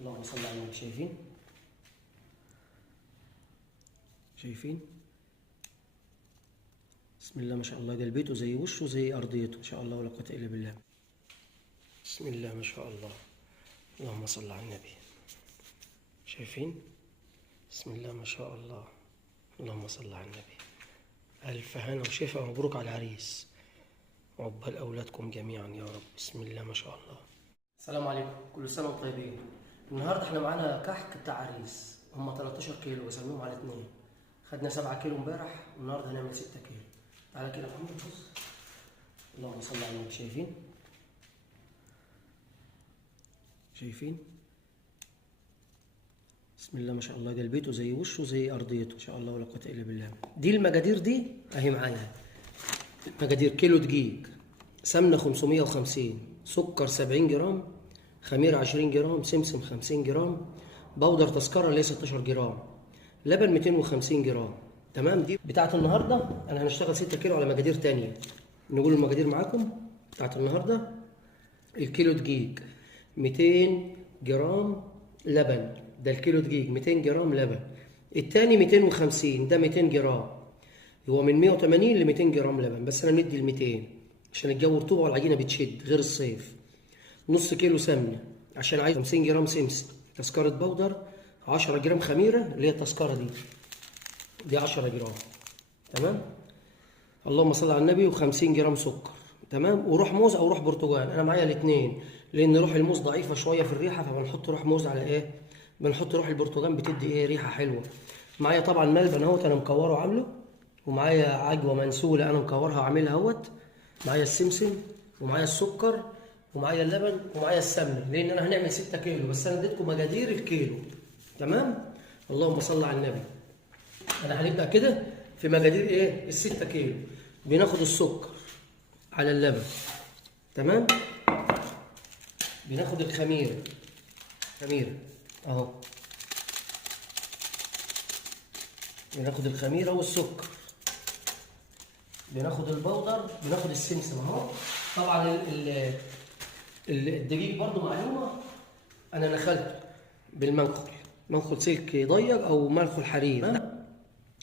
اللهم صل على النبي. شايفين بسم الله ما شاء الله، ده البيت زي وشه زي ارضيته، ان شاء الله ولا قوه الا بالله. بسم الله ما شاء الله، اللهم صل على النبي. شايفين بسم الله ما شاء الله، اللهم صل على النبي. الف هنا وشفا ومبروك على العريس، وعقبال اولادكم جميعا يا رب. بسم الله ما شاء الله. السلام عليكم، كل سنه وانتم طيبين. النهارده احنا معانا كحك بتاع عريس، هم 13 كيلو وسميهم على 2. خدنا 7 كيلو امبارح والنهارده هنعمل 6 كيلو. تعالى كده يا محمد بص، اللهم صل على النبي. شايفين بسم الله ما شاء الله، ده البيت زي وشه زي ارضيته، ان شاء الله ولا قوه الا بالله. دي المجادير دي اهي معانا، مجادير كيلو دقيق، سمنه 550، سكر 70 جرام، خميره 20 جرام، سمسم 50 جرام، بودر تذكره اللي هي 16 جرام، لبن 250 جرام. تمام. دي بتاعت النهارده. انا هنشتغل 6 كيلو على مجادير تانية. نقول المجادير معاكم بتاعت النهارده. الكيلو دقيق 200 جرام لبن، ده الكيلو دقيق 200 جرام لبن. التاني 250، ده 200 جرام. هو من 180 ل 200 جرام لبن، بس انا مدي ال 200 عشان الجو رطوبه والعجينه بتشد غير الصيف. نص كيلو سمنه عشان عايز 50 جرام سمسم، تذكره بودر، 10 جرام خميره اللي هي التذكره دي 10 جرام. تمام. اللهم صل على النبي. و50 جرام سكر. تمام. وروح موز او روح برتقال، انا معايا الاثنين لان روح الموز ضعيفه شويه في الريحه، فبنحط روح موز على ايه، بنحط روح البرتقال بتدي ايه ريحه حلوه. معايا طبعا ملبن اهوت انا مكوره وعامله، ومعايا عجوه منسوله انا مكورها وعاملها اهوت، معايا السمسم ومعايا السكر ومعايا اللبن ومعايا السمنه، لان انا هنعمل 6 كيلو بس انا اديتكم مجادير الكيلو. تمام. اللهم صل على النبي. انا هنبدا كده في مجادير ايه ال6 كيلو. بناخد السكر على اللبن. تمام. بناخد الخميره اهو، بناخد الخميره والسكر، بناخد البودر، بناخد السمسم اهو. طبعا الدقيق برضو معلومه، انا نخلته منخل سلك ضيق او منخل حرير.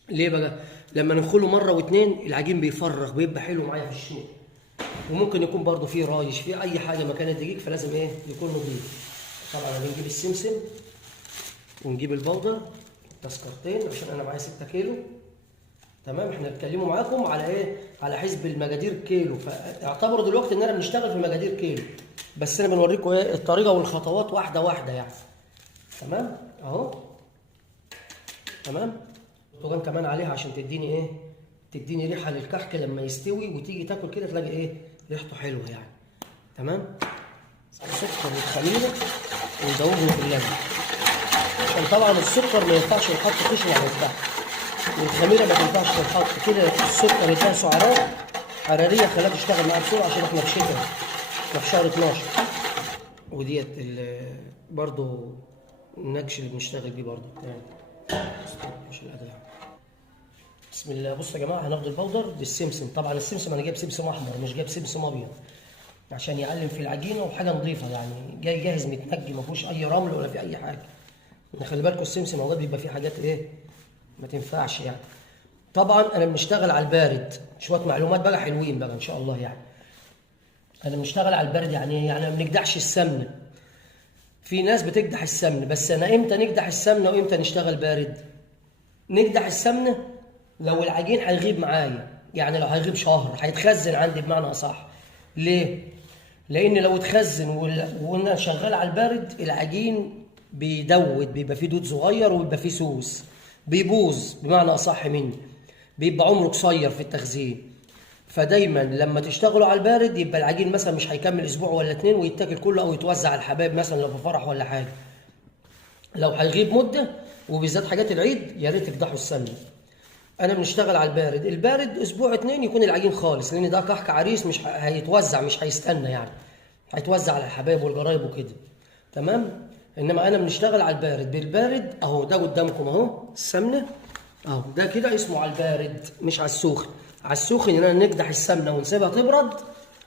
ليه بقى؟ لما ننخله مره واتنين العجين بيفرغ بيبقى حلو معايا في الشغل، وممكن يكون برضو فيه رايش فيه اي حاجه مكان الدقيق، فلازم ايه يكون نضيف. طبعا بنجيب السمسم ونجيب البودر تذكرتين عشان انا معايا 6 كيلو. تمام. احنا بنتكلموا معاكم على ايه، على حسب المجادير كيلو، فاعتبروا دلوقتي اننا بنشتغل في مجادير كيلو، بس انا بنوريكم ايه الطريقه والخطوات واحده واحده يعني. تمام اهو. تمام. طبعا كمان عليها عشان تديني ايه، تديني ريحه للكحك لما يستوي وتيجي تاكل كده تلاقي ايه ريحته حلوه يعني. تمام. السكر والخميره وندوبهم في اللبن، عشان طبعا السكر ما ينفعش يتحط خشن على الكحك، والخميره ما تنفعش تتحط كده. السكر يديها سعرات حراريه خلاها تشتغل معاها بسرعه، عشان احنا في شتاء، احنا في شهر 12. وديت برضو النكش اللي بنشتغل بيه برضو تاني مش الاداء. بسم الله. بصوا يا جماعه، هناخد البودر بالسمسم. طبعا السمسم انا جايب سمسم احمر مش جايب سمسم ابيض، عشان يعلم في العجينه وحاجه نظيفه يعني، جاي جاهز متنجي ما فيهوش اي رمل ولا في اي حاجه. خلي بالكم السمسم اوقات بيبقى فيه حاجات ايه ما تنفعش يعني. طبعا انا بنشتغل على البارد. شويه معلومات بقى حلوين بقى ان شاء الله يعني. انا بنشتغل على البارد يعني ايه؟ يعني ما بنقدحش السمنه. في ناس بتقدح السمنه، بس انا امتى نقدح السمنه وامتى نشتغل بارد؟ نقدح السمنه لو العجين هيغيب معايا، يعني لو هيغيب شهر هيتخزن عندي بمعنى اصح. ليه؟ لان لو اتخزن وانا شغال على البارد العجين بيدود، بيبقى فيه دود صغير وبيبقى فيه سوس، بيبوظ بمعنى اصح مني، بيبقى عمره قصير في التخزين. فدايما لما تشتغلوا على البارد يبقى العجين مثلا مش هيكمل اسبوع ولا 2 ويتاكل كله او يتوزع على الحبايب مثلا لو في فرح ولا حاجه. لو هيغيب مده وبالذات حاجات العيد يا ريت تقدحوا السمنه. انا بنشتغل على البارد، البارد اسبوع 2 يكون العجين خالص، لان ده كحك عريس مش هيتوزع، مش هيستنى يعني، هيتوزع على الحبايب والقرايب وكده. تمام. انما انا بنشتغل على البارد. بالبارد اهو، ده قدامكم اهو السمنه اهو، ده كده اسمه على البارد مش على السخن. على السخن ان انا نقدح السمنه ونسيبها تبرد،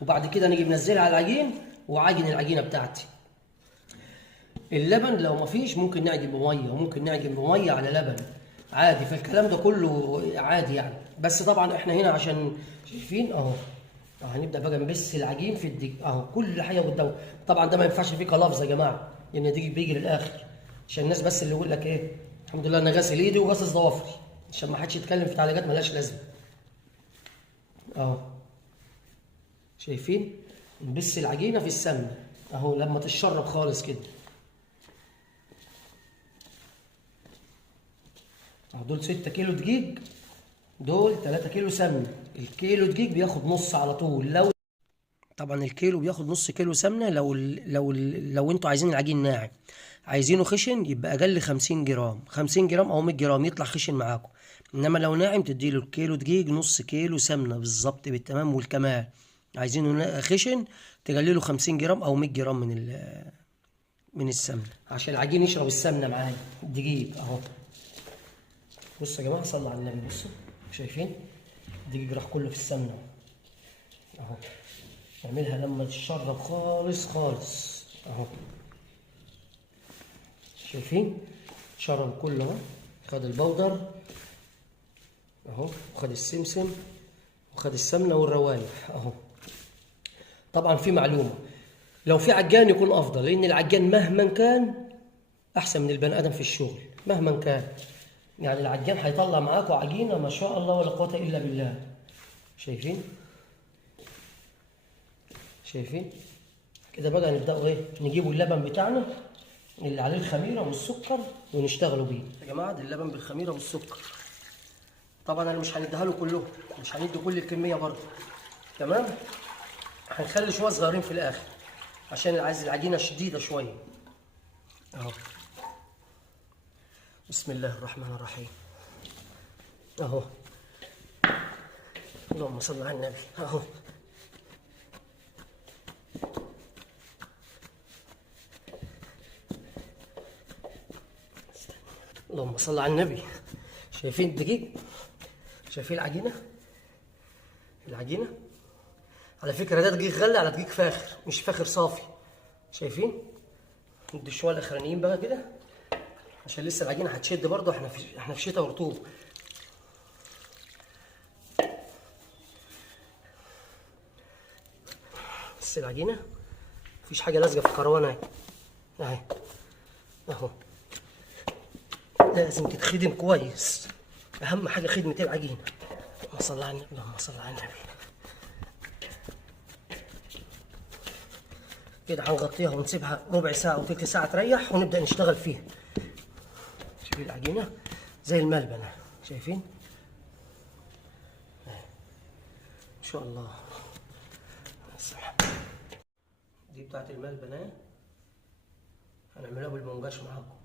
وبعد كده نيجي ننزلها على العجين وعجن العجينه بتاعتي. اللبن لو ما فيش ممكن نعجن بميه، وممكن نعجن بميه على لبن عادي، فالكلام ده كله عادي يعني. بس طبعا احنا هنا عشان شايفين اهو. هنبدا بقى نبس العجين في الدقيق اهو، كل حاجه قدامه. طبعا ده ما ينفعش فيه كلفظ يا جماعه، لان الدقيق بيجي للاخر، عشان الناس بس اللي يقول لك ايه الحمد لله انا غاسل ايدي وغاسل ضوافري، عشان ما حدش يتكلم في تعليقات ملهاش لازمه. اهو شايفين؟ نبس العجينه في السمنه اهو لما تتشرب خالص كده. دول 6 كيلو دقيق، دول 3 كيلو سمنه. الكيلو دقيق بياخد نص على طول. لو طبعا الكيلو بياخد نص كيلو سمنه لو انتوا عايزين العجين ناعم. عايزينه خشن يبقى اقل 50 جرام، 50 جرام او 100 جرام يطلع خشن معاكم. انما لو ناعم تديله الكيلو دقيق نص كيلو سمنه بالظبط بالتمام والكمال. عايزينه خشن تقللوا 50 جرام او 100 جرام من السمنه، عشان العجين يشرب السمنه معايا الدقيق اهو. بصوا يا جماعه صلوا على النبي، بصوا شايفين الدقيق راح كله في السمنه اهو. نعملها لما تشرب خالص خالص اهو. شايفين شرب كله اهو. خد البودر اهو، وخد السمسم، وخد السمنه والروايح اهو. طبعا في معلومه، لو في عجان يكون افضل، لان العجان مهما كان احسن من البني ادم في الشغل مهما كان. يعني العجان هيطلع معاكم عجينه ما شاء الله ولا قوه الا بالله. شايفين؟ شايفين؟ كده بقى نبداوا ايه؟ نجيبوا اللبن بتاعنا اللي عليه الخميره والسكر ونشتغلوا بيه. يا جماعه ده اللبن بالخميره والسكر. طبعا انا مش هنديها له كله، مش هندي كل الكميه برضه. تمام؟ هنخلي شويه صغيرين في الاخر عشان عايز العجينه شديده شويه. اهو. بسم الله الرحمن الرحيم. اهو. اللهم صل على النبي. اهو. اللهم صل على النبي. شايفين الدقيق؟ شايفين العجينه؟ العجينه على فكره ده دقيق غلي على دقيق فاخر، مش فاخر صافي. شايفين؟ ندي شويه الاخرانيين بقى كده عشان لسه العجينه هتشد برضه. احنا في شتاء ورطوبه. بس العجينه مفيش حاجه لازقه في الكروانه اهي اهو. لازم تتخدم كويس، اهم حاجه خدمه العجينه. اللهم صل على النبي، اللهم صل على النبي. كده هنغطيها ونسيبها ربع ساعه او تلت ساعه تريح ونبدا نشتغل فيها. شايفين العجينه زي الملبنه؟ شايفين؟ ان شاء الله. دي بتاعت الملبنه هنعملها بالمنقاش معاكم.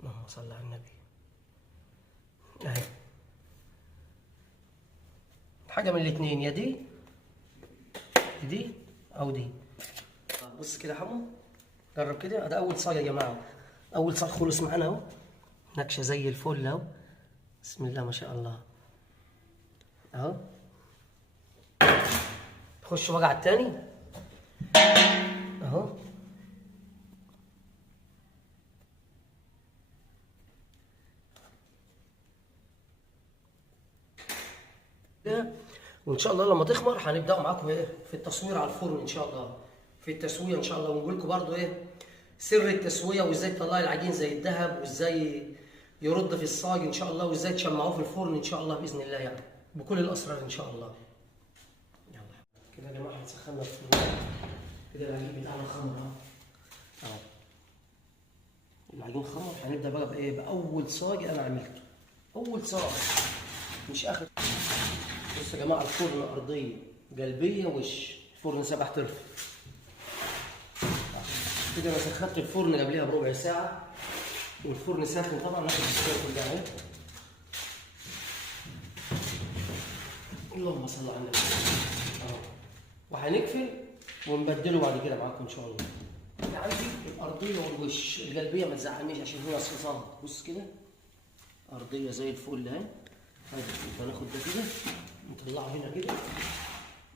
اللهم صل على النبي. اهي حاجه من الاثنين، يا دي او دي. بص كده يا حمو، جرب كده. ده اول صاج يا جماعه، اول صاج خلص معانا اهو، نكشه زي الفل اهو. بسم الله ما شاء الله اهو. نخش بقى على التاني اهو. وان شاء الله لما تخمر هنبداوا معاكم ايه في التصوير على الفرن ان شاء الله، في التسويه ان شاء الله، ونقول لكم برضو ايه سر التسويه، وازاي تطلعي العجين زي الذهب، وازاي يرد في الصاج ان شاء الله، وازاي تشمعوه في الفرن ان شاء الله باذن الله، يعني بكل الاسرار ان شاء الله. يلا كده يا جماعه هنسخنا الفرن كده. العجين بتاعنا خمر اهو. العجين خمر. هنبدا بقى بايه؟ باول صاج انا عملته، اول صاج مش اخر. بصوا يا جماعه الفرن ارضيه قلبيه وش، فرن 7 ترف. كده انا سخنت الفرن قبلها بربع ساعه، والفرن ساخن طبعا. ناخد السكر كلها اهي. اللهم صل على النبي اهو. وهنقفل ونبدله بعد كده معاكم ان شاء الله. كده عندي الارضيه والوش. الجلبيه ما تزعلنيش عشان هي صفصاها. بص كده ارضيه زي الفل اهي. هناخد ده كده نطلعه هنا كده،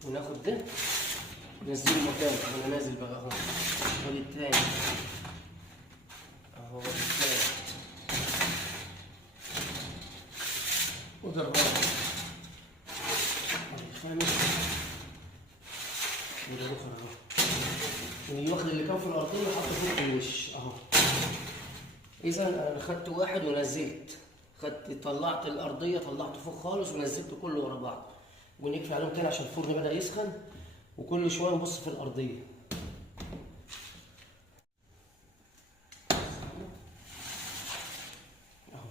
وناخد ده ننزله مكانه. انا نازل بقى اهو. وادي التاني اهو، وادي التالت وده الرابع الخامس وده الاخر اهو. اللي واخد اللي كان في الارضيه وحطه فوق الوش اهو. اذا انا خدت واحد ونزلت، طلعت الارضيه طلعته فوق خالص ونزلته كله ورا بعض، ونقفل عليهم تاني عشان الفرن بدا يسخن. وكل شويه نبص في الارضيه اهو.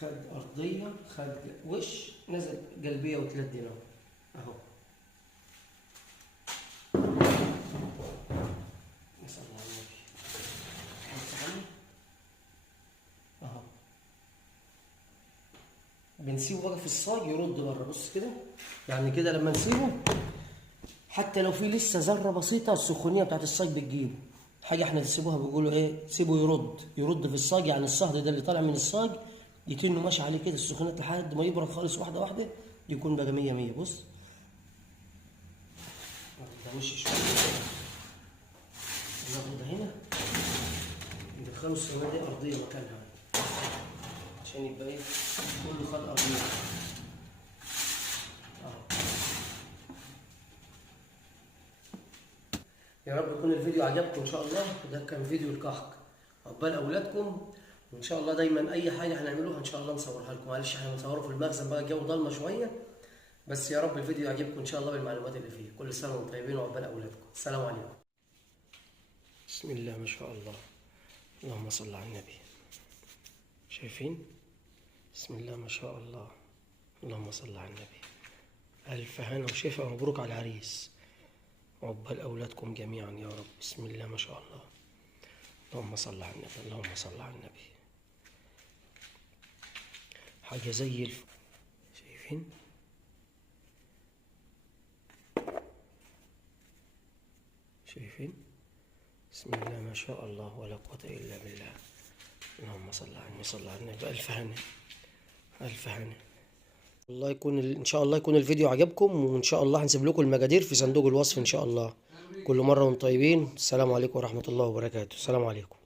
خد ارضيه، خد وش، نزل جلبيه وتلدين اهو. نسال الله النبي اهو. بنسيبه بقى في الصاج يرد بره. بص كده يعني كده لما نسيبه حتى لو في لسه ذره بسيطه السخونيه بتاعت الصاج بتجيبه. حاجه احنا نسيبوها بيقولوا ايه، سيبه يرد في الصاج. يعني الصهد ده اللي طالع من الصاج يكنه ماشي عليه كده السخونيه لحد ما يبرد خالص واحده واحده يكون بقى 100 100. بص ده وش شويه ناخد ده هنا ندخله الصينيه دي ارضيه مكانها عشان يبقى ايه كله خد ارضيه اهو. يا رب يكون الفيديو عجبكم ان شاء الله. ده كان فيديو الكحك عقبال اولادكم، وان شاء الله دايما اي حاجه هنعملوها ان شاء الله نصورها لكم. معلش احنا بنصوره في المخزن بقى الجو ضلمه شويه، بس يا رب الفيديو يعجبكم ان شاء الله بالمعلومات اللي فيه. كل سنه وانتم طيبين وعقبال اولادكم. السلام عليكم. بسم الله ما شاء الله، اللهم صل على النبي. شايفين؟ بسم الله ما شاء الله، اللهم صل على النبي. الف هنا وشفا ومبروك على العريس وعقبال أولادكم جميعا يا رب. بسم الله ما شاء الله، اللهم صل على النبي، اللهم صل على النبي. حاجة زي شايفين؟ شايفين؟ بسم الله ما شاء الله ولا قوة إلا بالله. اللهم صل على النبي، صل على النبي. ألف هنا ألف هنا. الله يكون ان شاء الله يكون الفيديو عجبكم، وان شاء الله هنسيب لكم المقادير في صندوق الوصف ان شاء الله. كل مره وانتم طيبين. السلام عليكم ورحمه الله وبركاته. السلام عليكم.